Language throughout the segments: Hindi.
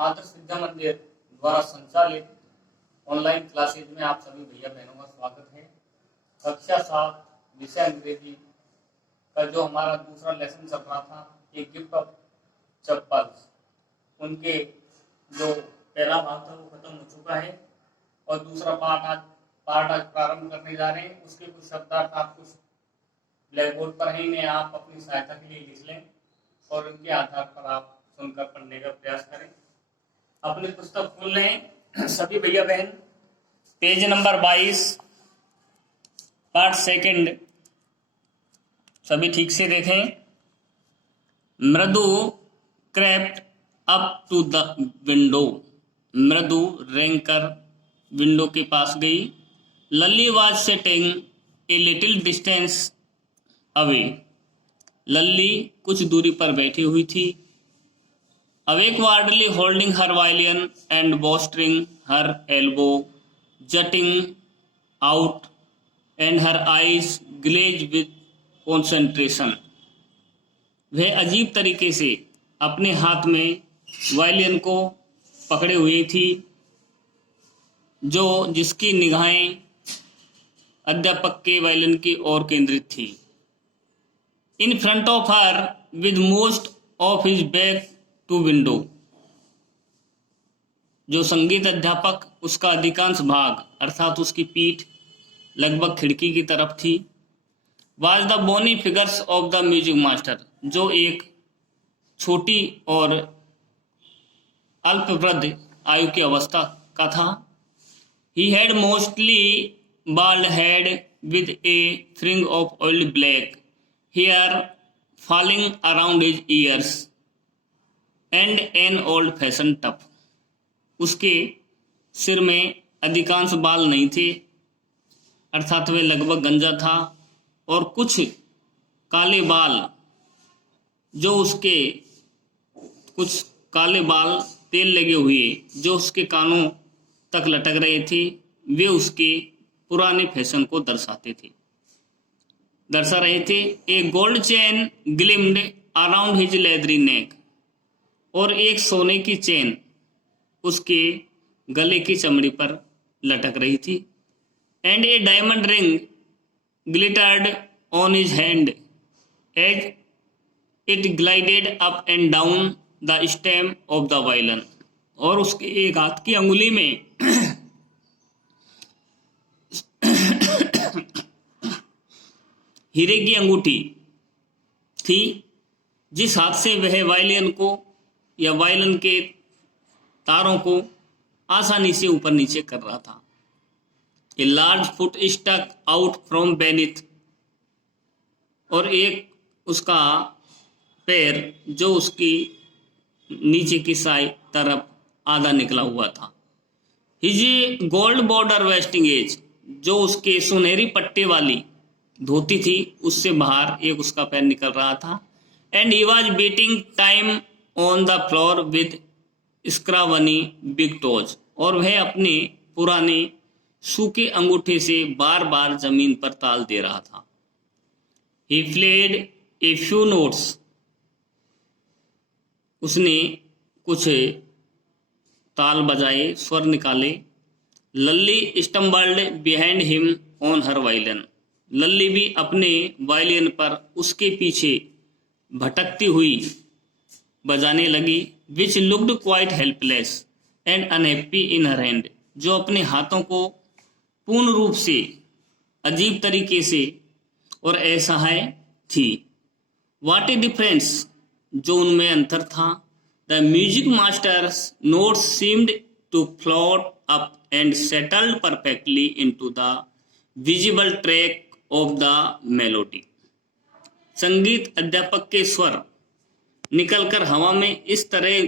आदर्श विद्या मंदिर द्वारा संचालित ऑनलाइन क्लासेज में आप सभी भैया बहनों का स्वागत है। कक्षा 7 विषय अंग्रेजी का जो हमारा दूसरा लेसन चल रहा था, ये गिफ्ट ऑफ चप्पल्स, उनके जो पहला भाग था वो खत्म हो चुका है और दूसरा पार्ट आज प्रारंभ करने जा रहे हैं। उसके कुछ शब्दार्थ आप कुछ ब्लैक बोर्ड पर ही इन्हें आप अपनी सहायता के लिए लिख लें और उनके आधार पर आप सुनकर पढ़ने का प्रयास करें। अपनी पुस्तक खोल लें सभी भैया बहन, पेज नंबर 22, पार्ट सेकंड, सभी ठीक से देखें। Mridu crept up to the window, Mridu रेंग कर विंडो के पास गई। Lalli was sitting a little distance away, Lalli कुछ दूरी पर बैठी हुई थी। Awkwardly holding her violin and bolstering her elbow jutting out and her eyes glazed with concentration, वह अजीब तरीके से अपने हाथ में वायलिन को पकड़े हुई थी, जिसकी निगाहें अध्यापक के वायलिन की ओर केंद्रित थी। In front of her, with most of his back to window, जो संगीत अध्यापक, उसका अधिकांश भाग अर्थात उसकी पीठ लगभग खिड़की की तरफ थी। was the bony figures of the music master, जो एक छोटी और अल्पवृद्ध आयु की अवस्था का था। he had mostly bald head with a fringe of oily black hair falling around his ears and an old-fashioned tuft, उसके सिर में अधिकांश बाल नहीं थे, अर्थात वह लगभग गंजा था, और कुछ काले बाल कुछ काले बाल तेल लगे हुए जो उसके कानों तक लटक रहे थे, वे उसके पुराने फैशन को दर्शा रहे थे। A gold chain gleamed around his leathery neck, और एक सोने की चेन उसके गले की चमड़ी पर लटक रही थी। And a diamond ring glittered on his hand as it glided up and down the stem of the violin, और उसके एक हाथ की अंगुली में हीरे की अंगूठी थी, जिस हाथ से वह वायलिन को या वायलिन के तारों को आसानी से ऊपर नीचे कर रहा था। A large foot stuck out from beneath, और एक उसका पैर जो उसकी नीचे की साइड तरफ आधा निकला हुआ था। His gold border vesting edge, जो उसके सुनहरी पट्टे वाली धोती थी, उससे बाहर एक उसका पैर निकल रहा था। And he was beating time on the floor with scrawny big toes, और वह अपने पुराने सूखे अंगूठे से बार बार जमीन पर ताल दे रहा था। He played a few notes, उसने कुछ ताल बजाए, स्वर निकाले। Lalli stumbled behind him on her violin, Lalli भी अपने वायलिन पर उसके पीछे भटकती हुई बजाने लगी। Which looked quite helpless and unhappy in her hand, जो अपने हाथों को पूर्ण रूप से अजीब तरीके से और असहाय थी। व्हाट ए डिफरेंस, जो उनमें अंतर था। The music master's notes seemed to float up and settled perfectly into the visible track of the melody, संगीत अध्यापक के स्वर निकलकर हवा में इस तरह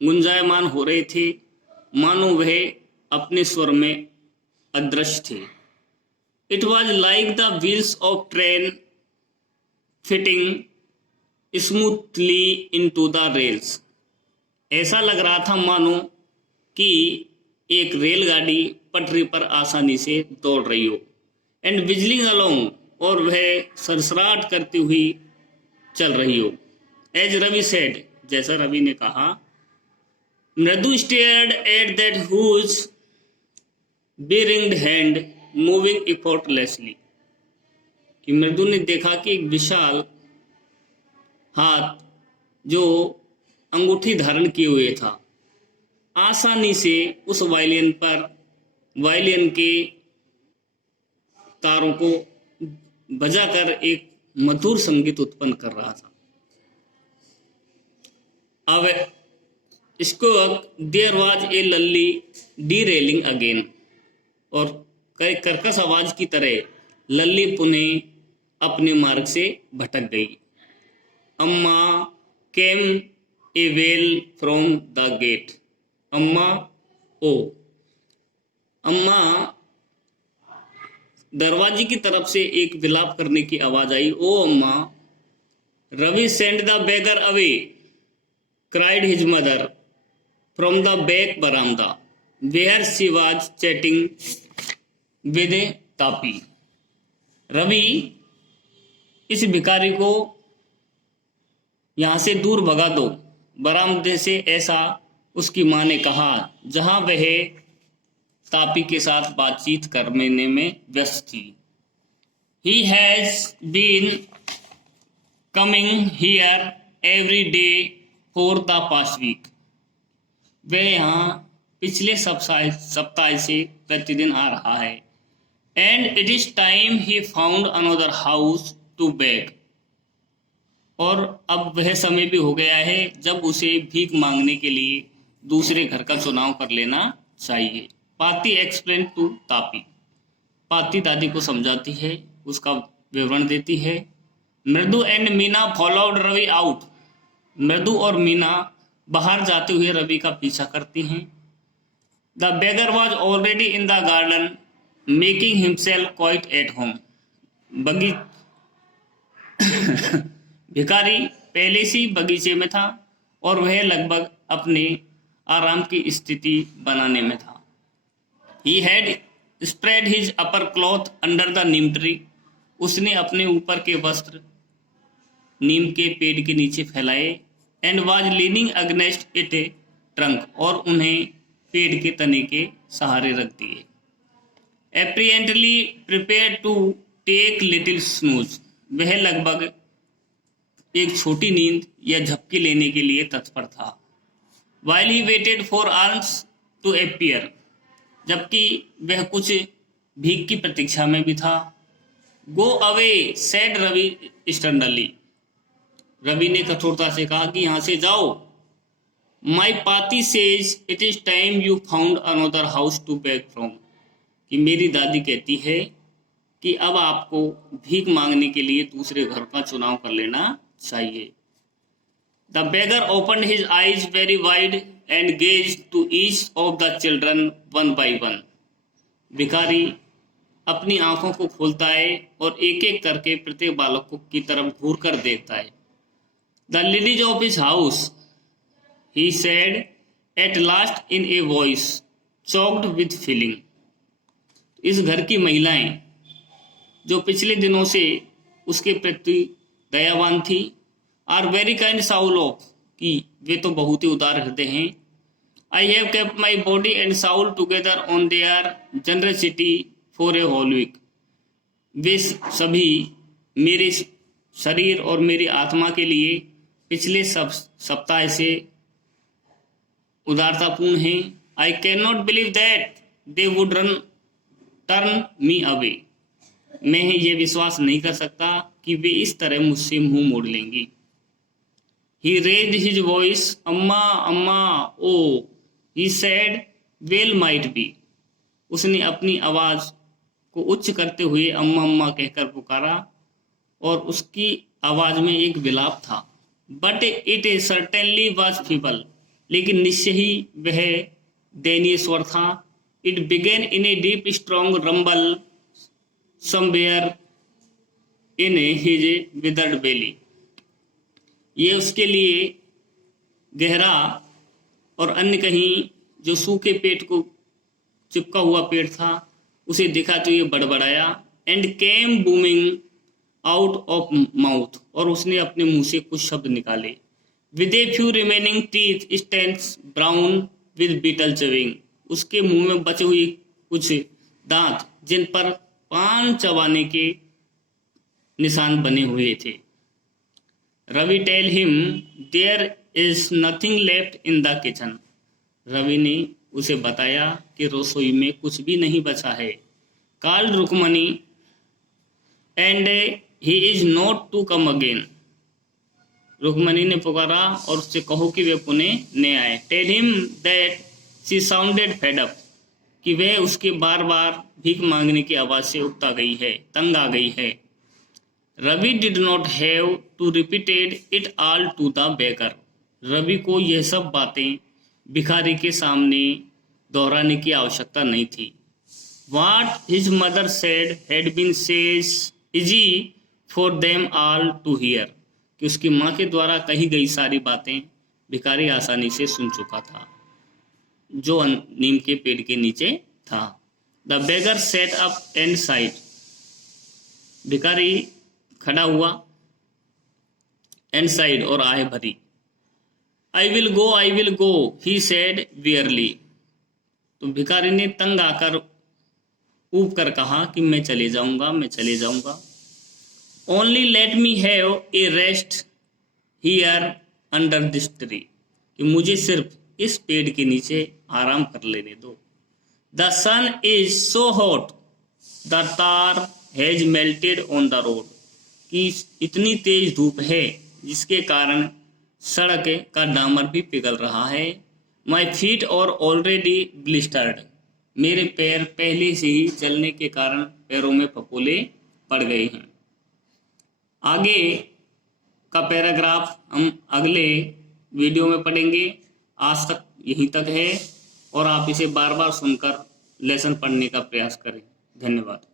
गुंजायमान हो रहे थे मानो वह अपने स्वर में अदृश्य थे। It was like the wheels of train fitting smoothly into the rails, ऐसा लग रहा था मानो कि एक रेलगाड़ी पटरी पर आसानी से दौड़ रही हो। एंड विजलिंग अलोंग, और वह सरसराट करती हुई चल रही हो। एज रवि सेड, जैसा रवि ने कहा, मृदु stared at that whose beringed hand moving effortlessly. कि मृदु ने देखा कि एक विशाल हाथ जो अंगूठी धारण किए हुए था आसानी से उस वायलिन के तारों को बजाकर एक मधुर संगीत उत्पन्न कर रहा था। अब इसको there was a lull the railing again, और कर्कश आवाज की तरह लल्ली पुनः अपने मार्ग से भटक गई। अम्मा केम ए वेल फ्रॉम द गेट। अम्मा दरवाजे की तरफ से एक विलाप करने की आवाज आई। ओ अम्मा। Ravi send the beggar away, cried his mother from the back बरामदा where she was chatting with Tapi. Ravi, इस भिखारी को यहां से दूर भगा दो, बरामदे से, ऐसा उसकी मां ने कहा जहां वह तापी के साथ बातचीत करने में व्यस्त थी। He has been coming here every day for the past week. वह यहाँ पिछले सप्ताह से प्रतिदिन आ रहा है। And it is time he found another house to beg. और अब वह समय भी हो गया है जब उसे भीख मांगने के लिए दूसरे घर का चुनाव कर लेना चाहिए। पाती एक्सप्लेन टू तापी। पाती दादी को समझाती है, उसका विवरण देती है। Mridu and Meena followed Ravi out. Mridu और मीना बाहर जाते हुए रवि का पीछा करती हैं। The beggar was already in the garden making himself quite at home. भिखारी पहले से बगीचे में था और वह लगभग अपने आराम की स्थिति बनाने में था। He had spread his upper cloth under the neem tree. उसने अपने ऊपर के वस्त्र नीम के पेड़ के नीचे फैलाए। And was leaning against it trunk, और उन्हें पेड़ के तने के सहारे रख दिए। Apparently prepared to take little snooze. वह लगभग एक छोटी नींद या झपकी लेने के लिए तत्पर था। While he waited for alms to appear, जबकि वह कुछ भीख की प्रतीक्षा में भी था। Go away said Ravi sternly. Ravi ने कठोरता से कहा कि यहां से जाओ। माई पाती says it is time you found another house to beg from. कि मेरी दादी कहती है कि अब आपको भीख मांगने के लिए दूसरे घर का चुनाव कर लेना चाहिए। The beggar open his eyes very wide and gaze to each of the children one by one. भिखारी अपनी आंखों को खोलता है और एक एक करके प्रत्येक बालक की तरफ घूर कर देखता है। The ladies of his house, he said at last in a voice choked with feeling. इस घर की महिलाएं जो पिछले दिनों से उसके प्रति दयावान थी, are very kind soul of, कि वे तो बहुत ही उदार हृदय हैं। I have kept my body and soul together on their generosity for a whole week. वे सभी मेरे शरीर और मेरी आत्मा के लिए पिछले सप्ताह से उदारतापूर्ण हैं। I can not believe that they would turn me away. मैं ये विश्वास नहीं कर सकता कि वे इस तरह मुझसे मुंह मोड़ लेंगी। He raised his voice, अम्मा अम्मा ओ। He said, well might be. उसने अपनी आवाज को उच्च करते हुए अम्मा अम्मा कहकर पुकारा और उसकी आवाज में एक विलाप था। But it certainly was feeble. लेकिन निश्चय ही वह दयनीय स्वर था। It began in a deep strong rumble somewhere in his withered belly. ये उसके लिए गहरा और अन्य कहीं जो सूखे पेट को चिपका हुआ पेट था उसे देखा तो ये बड़बड़ाया। And came booming out of mouth, और उसने अपने मुंह से कुछ शब्द निकाले। With a few remaining teeth stands brown with betel chewing. उसके मुंह में बचे हुए कुछ दांत जिन पर पान चबाने के निशान बने हुए थे। Ravi tell him there is nothing left in the kitchen. Ravi ने उसे बताया कि रसोई में कुछ भी नहीं बचा है। Called Rukmani and he is not to come again. Rukmani ने पुकारा और उससे कहो कि वे पुनः न आए। Tell him that she sounded fed up, कि वह उसके बार बार भीख मांगने की आवाज से उकता गई है, तंग आ गई है। Ravi did not have to repeated it all to the baker. Ravi को यह सब बातें भिखारी के सामने दोहराने की आवश्यकता नहीं थी। What his mother said had been says easy for them all to hear, कि उसकी माँ के द्वारा कही गई सारी बातें भिखारी आसानी से सुन चुका था, जो नीम के पेड़ के नीचे था। The beggar set up and side. भिखारी खड़ा हुआ, एंड साइड और आह भरी। I will go he said verily. तो भिखारी ने तंग आकर ऊब कर कहा कि मैं चले जाऊंगा। Only let me have a rest here under this tree, कि मुझे सिर्फ इस पेड़ के नीचे आराम कर लेने दो। The sun is so hot the tar has melted on the road, कि इतनी तेज धूप है जिसके कारण सड़क का डामर भी पिघल रहा है। माई फीट और ऑलरेडी ब्लिस्टर्ड, मेरे पैर पहले से ही चलने के कारण पैरों में फफोले पड़ गए हैं। आगे का पैराग्राफ हम अगले वीडियो में पढ़ेंगे। आज तक यहीं तक है और आप इसे बार बार सुनकर लेसन पढ़ने का प्रयास करें। धन्यवाद।